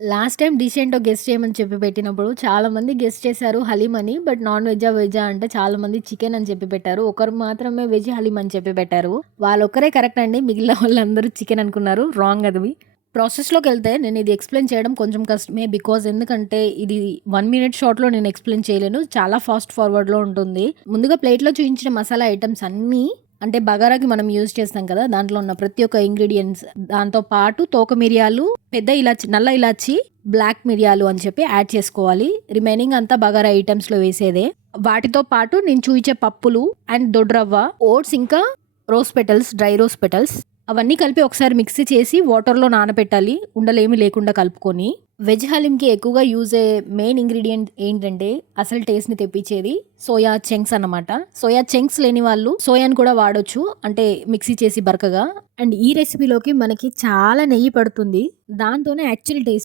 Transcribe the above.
Last time dish ఏంటో guess చేయమని చెప్పి పెట్టినప్పుడు చాలామంది గెస్ చేశారు హలీం అని. బట్ నాన్ వెజ్జా? వెజ్జా? అంటే చాలామంది చికెన్ అని చెప్పి పెట్టారు. ఒకరు మాత్రమే వెజ్ హలీం అని చెప్పి పెట్టారు. వాళ్ళొక్కరే కరెక్ట్ అండి. మిగిలిన వాళ్ళందరూ చికెన్ అనుకున్నారు. రాంగ్ అది. ప్రాసెస్‌లోకెళ్తే నేను ఇది ఎక్స్‌ప్లెయిన్ చేయడం కొంచెం కష్టమే. బికాజ్ ఎందుకంటే ఇది 1 మినిట్ షార్ట్‌లో నేను ఎక్స్‌ప్లెయిన్ చేయలేను. చాలా ఫాస్ట్ ఫార్వర్డ్‌లో ఉంటుంది. ముందుగా ప్లేట్‌లో చూయించిన మసాలా ఐటెమ్స్ అన్నీ అంటే బగారాకి మనం యూజ్ చేస్తాం కదా! దాంట్లో ఉన్న ప్రతి ఒక్క ఇంగ్రీడియెంట్స్ దాంతో పాటు తోక మిరియాలు, పెద్ద ఇలాచి, నల్ల ఇలాచి, బ్లాక్ మిరియాలు అని చెప్పి యాడ్ చేసుకోవాలి. రిమైనింగ్ అంతా బగారా ఐటెమ్స్‌లో వేసేదే. వాటితో పాటు నేను చూయించే పప్పులు అండ్ దొడ్రవ్వ, ఓట్స్ ఇంకా rose petals, dry rose petals అవన్నీ కలిపి ఒకసారి మిక్సీ చేసి వాటర్‌లో నానబెట్టాలి. ఉండలేమి లేకుండా కలుపుకొని. వెజ్ హలీంకి ఎక్కువగా యూజ్ అయ్యే మెయిన్ ఇంగ్రీడియెంట్ ఏంటంటే అసలు టేస్ట్‌ని తెప్పించేది సోయా చంక్స్ అన్నమాట. సోయా చంక్స్ లేని వాళ్ళు సోయాని కూడా వాడొచ్చు. అంటే మిక్సీ చేసి బరకగా. అండ్ ఈ రెసిపీలోకి మనకి చాలా నెయ్యి పడుతుంది. దాంతోనే యాక్చువల్ టేస్ట్